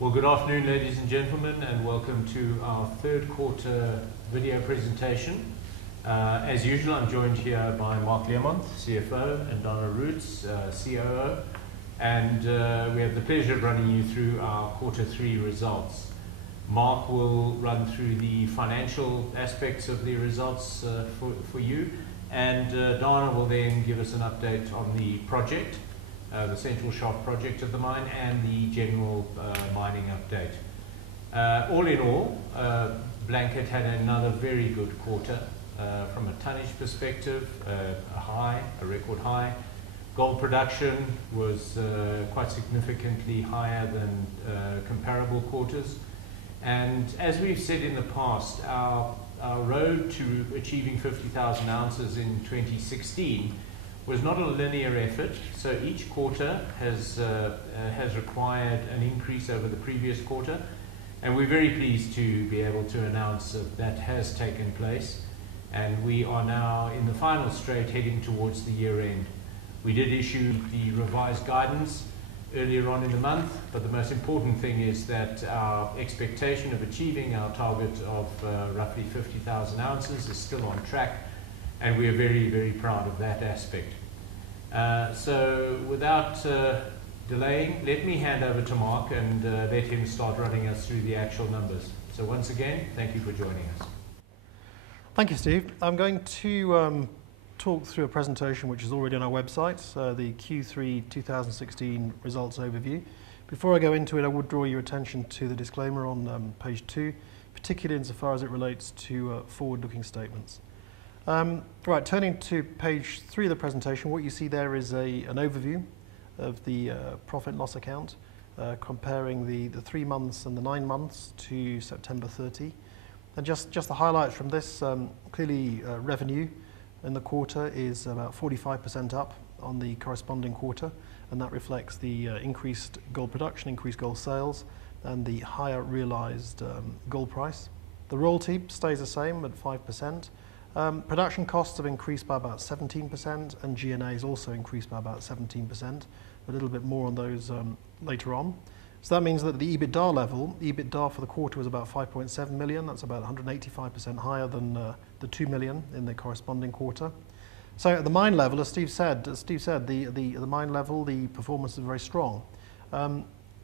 Well, good afternoon, ladies and gentlemen, and welcome to our third quarter video presentation. As usual, I'm joined here by Mark Learmonth, CFO, and Donna Roots, COO, and we have the pleasure of running you through our quarter three results. Mark will run through the financial aspects of the results for you, and Donna will then give us an update on the project, the Central Shaft project of the mine, and the general mining update. All in all, Blanket had another very good quarter from a tonnage perspective, a record high. Gold production was quite significantly higher than comparable quarters. And as we've said in the past, our road to achieving 50,000 ounces in 2016 was not a linear effort, so each quarter has required an increase over the previous quarter, and we're very pleased to be able to announce that has taken place, and we are now in the final straight heading towards the year end. We did issue the revised guidance earlier on in the month, but the most important thing is that our expectation of achieving our target of roughly 50,000 ounces is still on track, and we are very, very proud of that aspect. So without delaying, let me hand over to Mark and let him start running us through the actual numbers. So once again, thank you for joining us. Thank you, Steve. I'm going to talk through a presentation which is already on our website, the Q3 2016 results overview. Before I go into it, I would draw your attention to the disclaimer on page 2, particularly insofar as it relates to forward-looking statements. Right, turning to page 3 of the presentation, what you see there is an overview of the profit and loss account, comparing the 3 months and the 9 months to September 30. And just the highlights from this, clearly revenue in the quarter is about 45% up on the corresponding quarter, and that reflects the increased gold production, increased gold sales, and the higher realized gold price. The royalty stays the same at 5%. Production costs have increased by about 17%, and G&A has also increased by about 17%. A little bit more on those later on. So that means that at the EBITDA level, EBITDA for the quarter was about 5.7 million. That's about 185% higher than the 2 million in the corresponding quarter. So at the mine level, as Steve said, the mine level, the performance is very strong.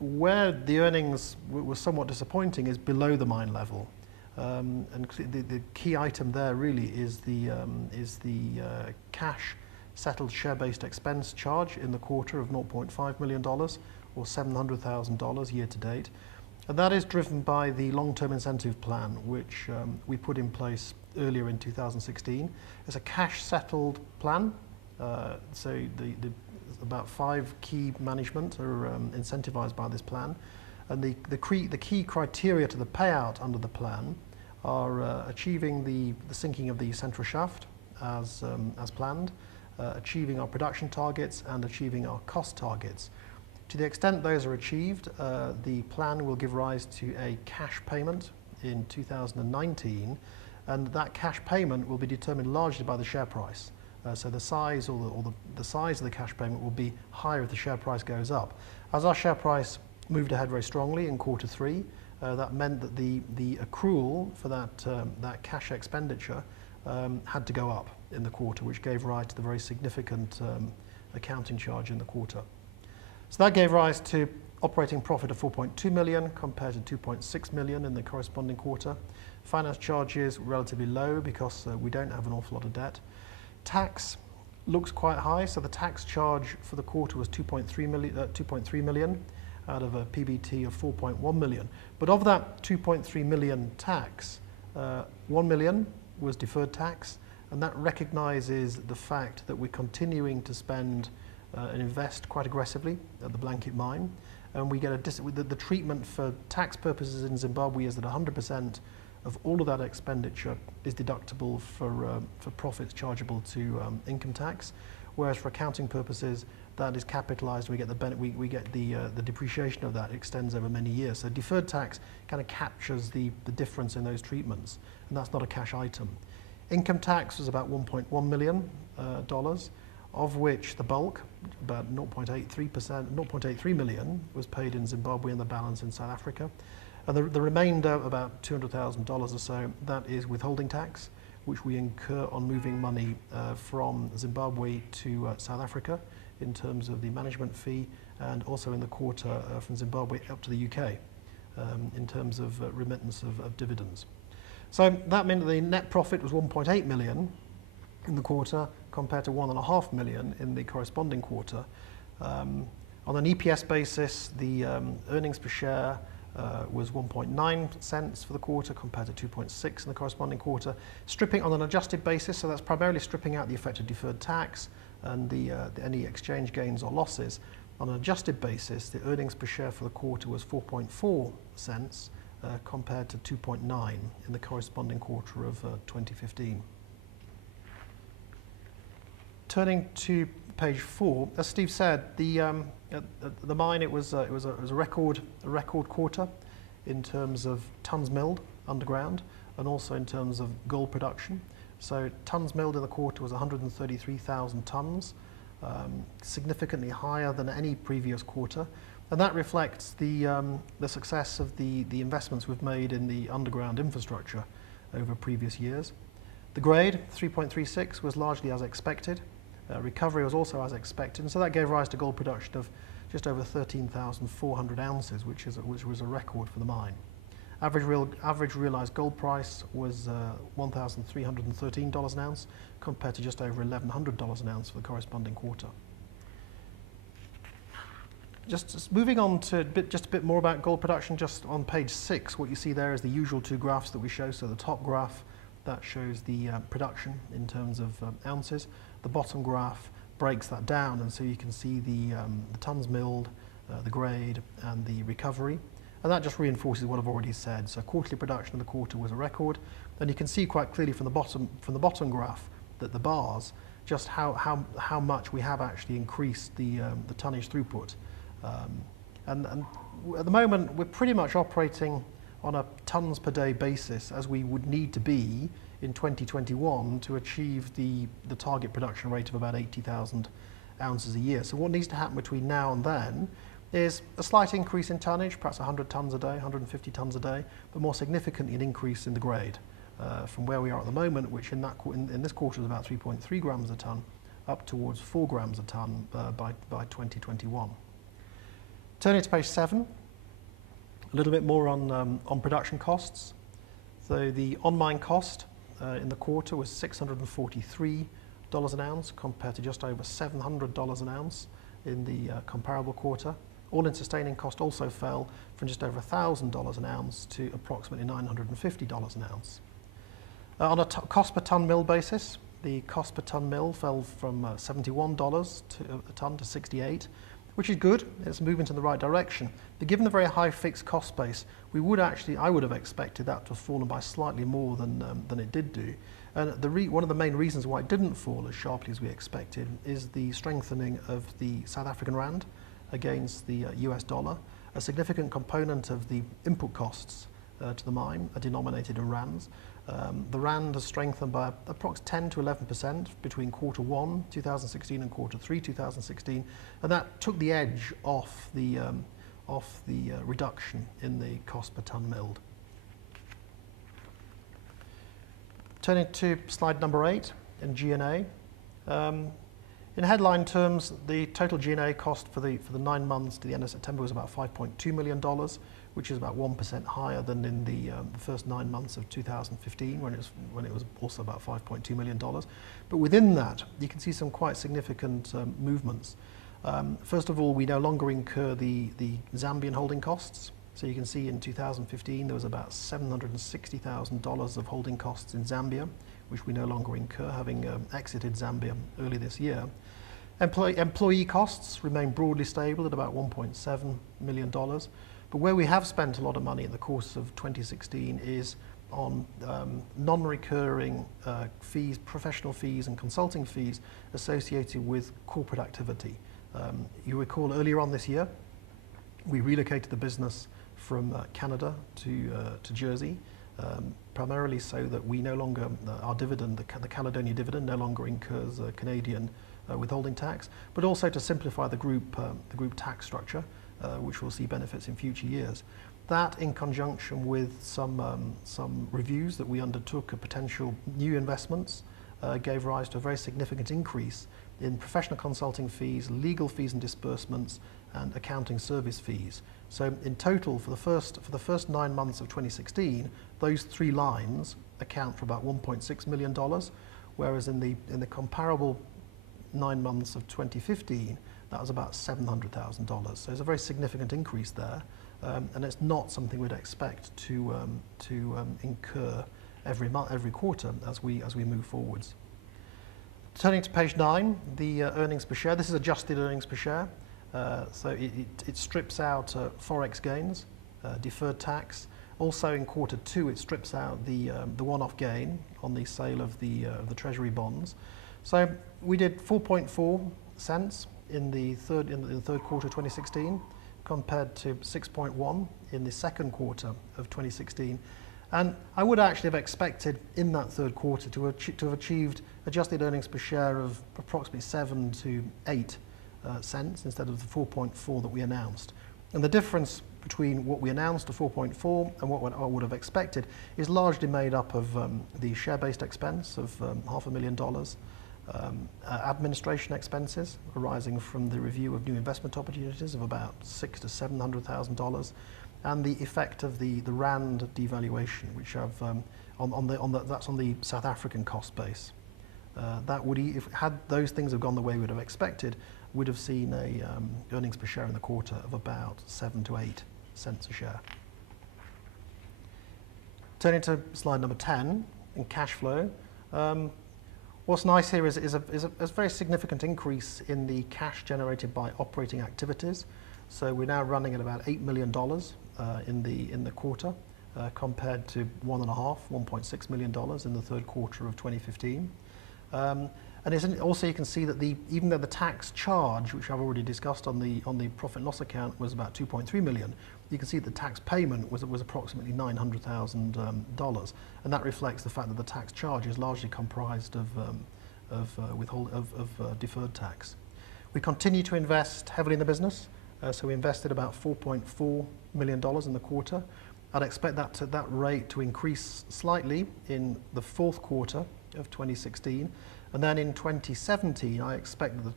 Where the earnings were somewhat disappointing is below the mine level. And the key item there really is the cash settled share-based expense charge in the quarter of $0.5 million or $700,000 year to date. And that is driven by the long-term incentive plan, which we put in place earlier in 2016. It's a cash settled plan. So about 5 key management are incentivized by this plan. And the key criteria to the payout under the plan are achieving the sinking of the central shaft as planned, achieving our production targets, and achieving our cost targets. To the extent those are achieved, the plan will give rise to a cash payment in 2019, and that cash payment will be determined largely by the share price. So the size the size of the cash payment will be higher if the share price goes up. As our share price moved ahead very strongly in quarter 3. That meant that the accrual for that cash expenditure had to go up in the quarter, which gave rise to the very significant accounting charge in the quarter. So that gave rise to operating profit of 4.2 million compared to 2.6 million in the corresponding quarter. Finance charges were relatively low because we don't have an awful lot of debt. Tax looks quite high, so the tax charge for the quarter was 2.3 million. Out of a PBT of 4.1 million. But of that 2.3 million tax, 1 million was deferred tax, and that recognises the fact that we're continuing to spend and invest quite aggressively at the Blanket mine, and we get the treatment for tax purposes in Zimbabwe is that 100% of all of that expenditure is deductible for profits chargeable to income tax, whereas for accounting purposes that is capitalized. We get the depreciation of that extends over many years. So deferred tax kind of captures the difference in those treatments, and that's not a cash item. Income tax was about $1.1 million. of which the bulk, about 0.83 million, was paid in Zimbabwe and the balance in South Africa. And the remainder, about $200,000 or so, that is withholding tax, which we incur on moving money from Zimbabwe to South Africa in terms of the management fee, and also in the quarter from Zimbabwe up to the UK in terms of remittance of dividends. So that meant that the net profit was 1.8 million in the quarter compared to 1.5 million in the corresponding quarter. On an EPS basis, the earnings per share was 1.9 cents for the quarter compared to 2.6 in the corresponding quarter. Stripping on an adjusted basis, so that's primarily stripping out the effect of deferred tax and any exchange gains or losses. On an adjusted basis, the earnings per share for the quarter was 4.4 cents compared to 2.9 in the corresponding quarter of 2015. Turning to page 4, as Steve said, at the mine it was a record quarter in terms of tons milled underground and also in terms of gold production. So tons milled in the quarter was 133,000 tons, significantly higher than any previous quarter, and that reflects the success of the investments we've made in the underground infrastructure over previous years. The grade 3.36 was largely as expected. Recovery was also as expected, and so that gave rise to gold production of just over 13,400 ounces, which was a record for the mine. Average realized gold price was $1,313 an ounce, compared to just over $1,100 an ounce for the corresponding quarter. Just moving on to just a bit more about gold production, just on page 6, what you see there is the usual two graphs that we show. So the top graph, that shows the production in terms of ounces. The bottom graph breaks that down, and so you can see the tons milled, the grade, and the recovery. And that just reinforces what I've already said. So quarterly production of the quarter was a record, and you can see quite clearly from the bottom graph that the bars, just how much we have actually increased the tonnage throughput. And at the moment, we're pretty much operating on a tons per day basis as we would need to be in 2021 to achieve the target production rate of about 80,000 ounces a year. So what needs to happen between now and then is a slight increase in tonnage, perhaps 100 tons a day, 150 tons a day, but more significantly an increase in the grade from where we are at the moment, which in this quarter is about 3.3 grams a ton, up towards 4 grams a ton by 2021. Turning to page 7, a little bit more on production costs. So the on-mine cost in the quarter was $643 an ounce compared to just over $700 an ounce in the comparable quarter. All-in sustaining cost also fell from just over $1,000 an ounce to approximately $950 an ounce. On a cost per ton mill basis, the cost per ton mill fell from $71 a ton to $68, which is good. It's moving in the right direction. But given the very high fixed cost base, I would have expected that to have fallen by slightly more than it did do. And one of the main reasons why it didn't fall as sharply as we expected is the strengthening of the South African rand against the US dollar. A significant component of the input costs to the mine are denominated in rands. The rand has strengthened by approximately 10 to 11% between quarter 1 2016 and quarter 3 2016, and that took the edge off the reduction in the cost per ton milled. Turning to slide number 8 in G&A. In headline terms, the total G&A cost for the 9 months to the end of September was about $5.2 million, which is about 1% higher than in the first 9 months of 2015, when it was also about $5.2 million. But within that, you can see some quite significant movements. First of all, we no longer incur the Zambian holding costs. So you can see in 2015 there was about $760,000 of holding costs in Zambia, which we no longer incur, having exited Zambia early this year. Employee costs remain broadly stable at about $1.7 million. But where we have spent a lot of money in the course of 2016 is on non-recurring fees, professional fees and consulting fees associated with corporate activity. You recall earlier on this year, we relocated the business from Canada to Jersey, primarily so that we no longer, our dividend, the Caledonia dividend, no longer incurs Canadian withholding tax, but also to simplify the group tax structure, which will see benefits in future years. That, in conjunction with some reviews that we undertook of potential new investments, gave rise to a very significant increase in professional consulting fees, legal fees and disbursements, and accounting service fees. So in total, for the first 9 months of 2016, those three lines account for about $1.6 million, whereas in the comparable 9 months of 2015, that was about $700,000. So it's a very significant increase there, and it's not something we'd expect to incur every quarter as we move forwards. Turning to page 9, the earnings per share. This is adjusted earnings per share. So it strips out forex gains, deferred tax. Also in quarter 2, it strips out the one-off gain on the sale of the treasury bonds. So we did 4.4 cents in the third quarter of 2016, compared to 6.1 in the second quarter of 2016. And I would actually have expected in that third quarter to have achieved adjusted earnings per share of approximately 7 to 8 cents instead of the 4.4 that we announced. And the difference between what we announced, the 4.4, and what I would have expected is largely made up of the share-based expense of $500,000, administration expenses arising from the review of new investment opportunities of about $600,000 to $700,000, and the effect of the rand devaluation, which have that's on the South African cost base. That would, if had those things have gone the way we would have expected, would have seen a earnings per share in the quarter of about 7 to 8 cents a share. Turning to slide number 10, in cash flow. What's nice here is a very significant increase in the cash generated by operating activities. So we're now running at about $8 million in the quarter, compared to $1.6 million in the third quarter of 2015. And also you can see that even though the tax charge, which I've already discussed on the profit and loss account, was about $2.3 million, you can see the tax payment was approximately $900,000, and that reflects the fact that the tax charge is largely comprised of deferred tax. We continue to invest heavily in the business, so we invested about $4.4 million in the quarter. I'd expect that rate to increase slightly in the fourth quarter of 2016. And then in 2017, I expect that the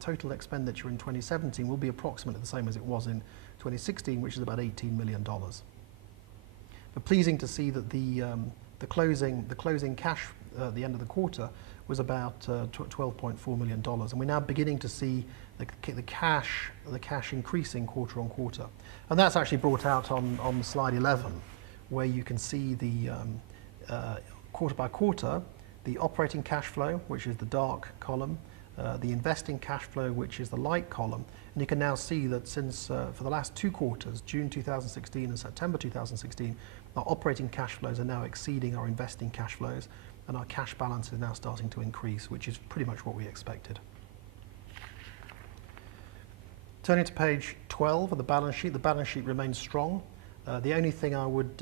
total expenditure in 2017 will be approximately the same as it was in 2016, which is about $18 million. But pleasing to see that the closing cash at the end of the quarter was about $12.4 million, and we're now beginning to see the cash increasing quarter on quarter. And that's actually brought out on slide 11, where you can see the quarter by quarter, the operating cash flow, which is the dark column, the investing cash flow, which is the light column. And you can now see that since for the last 2 quarters, June 2016 and September 2016, our operating cash flows are now exceeding our investing cash flows, and our cash balance is now starting to increase, which is pretty much what we expected. Turning to page 12 of the balance sheet remains strong. The only thing I would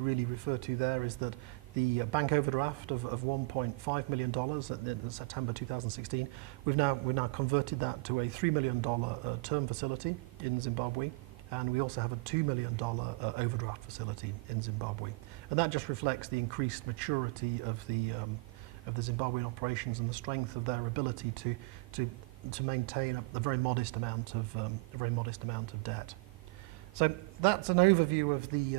really refer to there is that the bank overdraft of $1.5 million in September 2016, we've now converted that to a $3 million term facility in Zimbabwe, and we also have a $2 million overdraft facility in Zimbabwe. And that just reflects the increased maturity of the Zimbabwean operations and the strength of their ability to maintain a very modest amount of debt. So that's an overview of the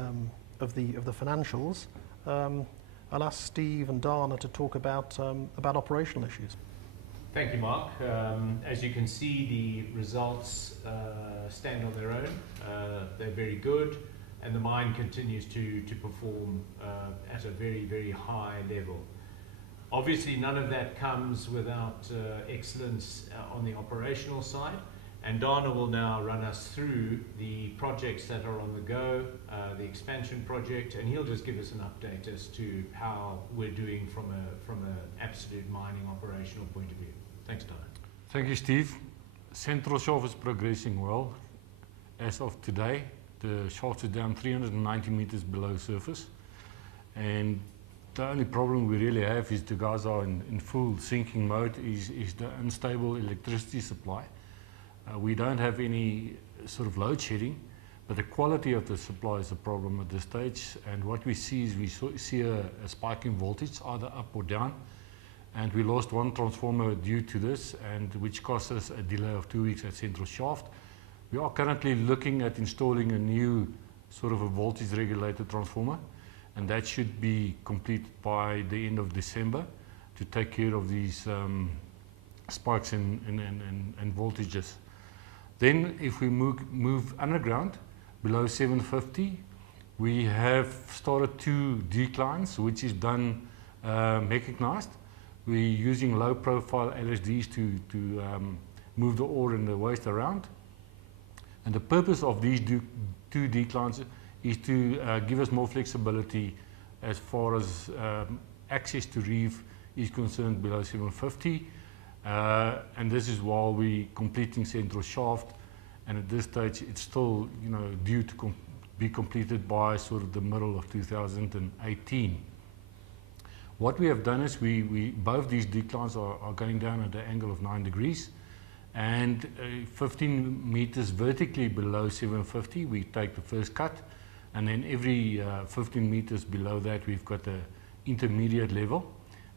financials. I'll ask Steve and Dana to talk about operational issues. Thank you, Mark. As you can see, the results stand on their own. They're very good, and the mine continues to perform at a very, very high level. Obviously, none of that comes without excellence on the operational side, and Dana will now run us through the projects that are on the go, the expansion project, and he'll just give us an update as to how we're doing from an absolute mining operational point of view. Thanks, Dana. Thank you, Steve. Central Shaft is progressing well. As of today, the shaft is down 390 meters below surface, and the only problem we really have is the guys are in full sinking mode is the unstable electricity supply. We don't have any sort of load shedding, but the quality of the supply is a problem at this stage. And what we see is we see a spike in voltage, either up or down. And we lost one transformer due to this, and which cost us a delay of 2 weeks at Central Shaft. We are currently looking at installing a new sort of a voltage regulated transformer, and that should be completed by the end of December to take care of these spikes in voltages. Then if we move underground below 750, we have started 2 declines, which is done mechanized. We're using low profile LSDs to move the ore and the waste around. And the purpose of these 2 declines is to give us more flexibility as far as access to reef is concerned below 750. And this is while we're completing Central Shaft, and at this stage it's still due to be completed by sort of the middle of 2018. What we have done is both these declines are going down at an angle of 9 degrees, and 15 meters vertically below 750 we take the first cut, and then every 15 meters below that we've got an intermediate level.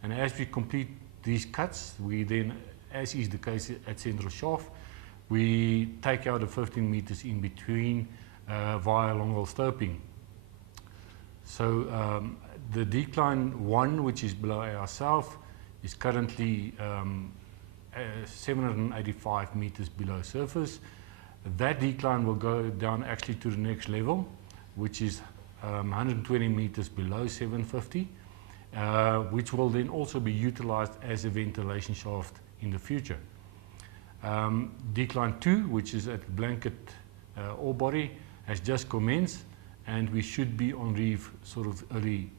And as we complete these cuts, we then, as is the case at Central Shaft, we take out the 15 meters in between via longhole stoping. So the decline 1, which is below ourselves, is currently 785 meters below surface. That decline will go down actually to the next level, which is 120 meters below 750, which will then also be utilized as a ventilation shaft in the future. Decline 2, which is at Blanket ore body, has just commenced, and we should be on reef sort of early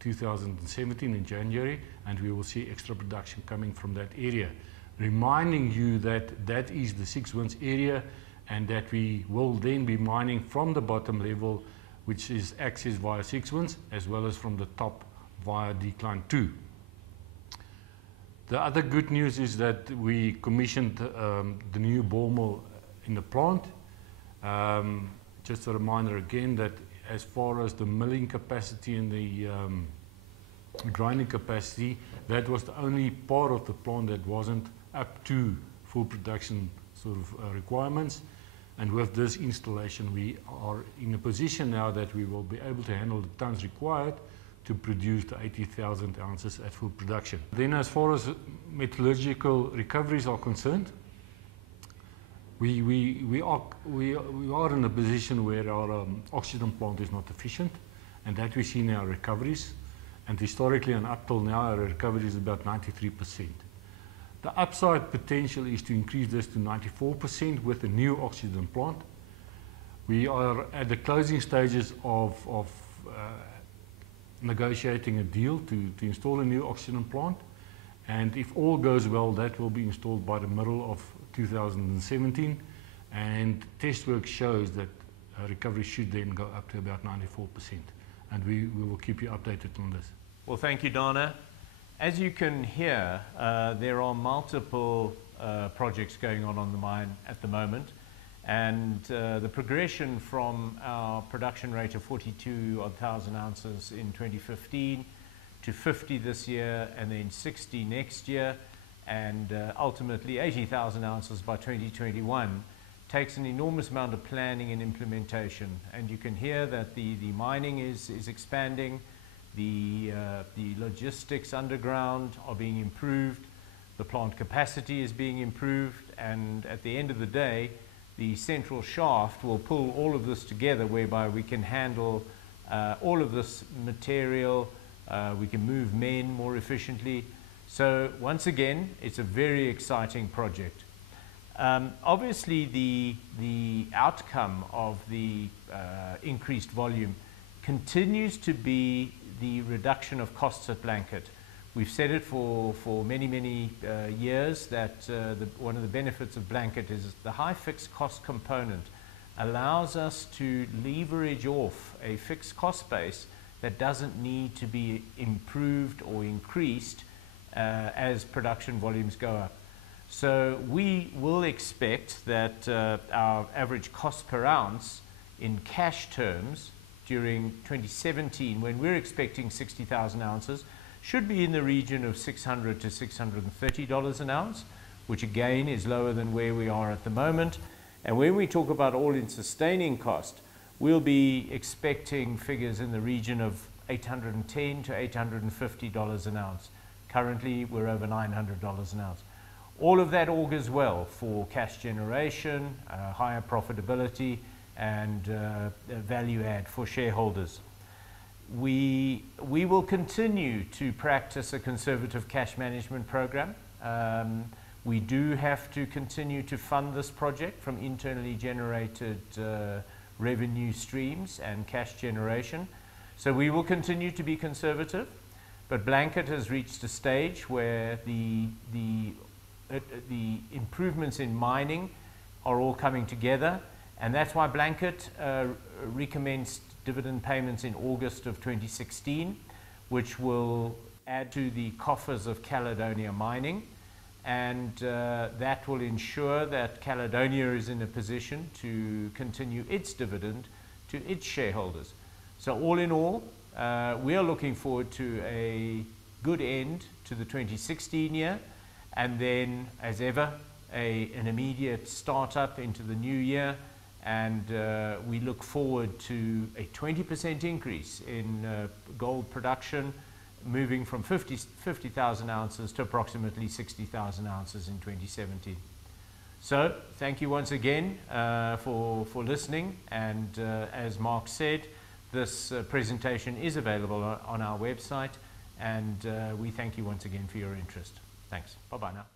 2017 in January, and we will see extra production coming from that area. Reminding you that that is the 6 Winds area, and that we will then be mining from the bottom level, which is accessed via 6 Winds, as well as from the top via decline 2. The other good news is that we commissioned the new ball mill in the plant. Just a reminder again that as far as the milling capacity and the grinding capacity, that was the only part of the plant that wasn't up to full production sort of requirements. And with this installation, we are in a position now that we will be able to handle the tons required to produce the 80,000 ounces at full production. Then as far as metallurgical recoveries are concerned, we are in a position where our oxygen plant is not efficient, and that we see in our recoveries. And historically and up till now, our recovery is about 93%. The upside potential is to increase this to 94% with the new oxygen plant. We are at the closing stages of negotiating a deal to install a new oxygen plant, and if all goes well, that will be installed by the middle of 2017, and test work shows that recovery should then go up to about 94%, and we will keep you updated on this. Well, thank you, Dana. As you can hear, there are multiple projects going on the mine at the moment, and the progression from our production rate of 42,000 ounces in 2015 to 50 this year, and then 60 next year, and ultimately 80,000 ounces by 2021 takes an enormous amount of planning and implementation. And you can hear that the mining is expanding, the logistics underground are being improved, the plant capacity is being improved, and at the end of the day, the Central Shaft will pull all of this together, whereby we can handle all of this material, we can move men more efficiently. So once again, it's a very exciting project. Obviously, the outcome of the increased volume continues to be the reduction of costs at Blanket. We've said it for many years that one of the benefits of Blanket is the high fixed cost component allows us to leverage off a fixed cost base that doesn't need to be improved or increased as production volumes go up. So we will expect that our average cost per ounce in cash terms during 2017, when we're expecting 60,000 ounces, should be in the region of $600 to $630 an ounce, which again is lower than where we are at the moment. And when we talk about all-in sustaining cost, we'll be expecting figures in the region of $810 to $850 an ounce. Currently, we're over $900 an ounce. All of that augurs well for cash generation, higher profitability, and value add for shareholders. We will continue to practice a conservative cash management program. We do have to continue to fund this project from internally generated revenue streams and cash generation. So we will continue to be conservative, but Blanket has reached a stage where the improvements in mining are all coming together, and that's why Blanket recommenced dividend payments in August of 2016, which will add to the coffers of Caledonia Mining, and that will ensure that Caledonia is in a position to continue its dividend to its shareholders. So all in all, we are looking forward to a good end to the 2016 year, and then, as ever, an immediate start-up into the new year, and we look forward to a 20% increase in gold production, moving from 50,000 ounces to approximately 60,000 ounces in 2017. So, thank you once again for listening, and as Mark said, this presentation is available on our website, and we thank you once again for your interest. Thanks. Bye-bye now.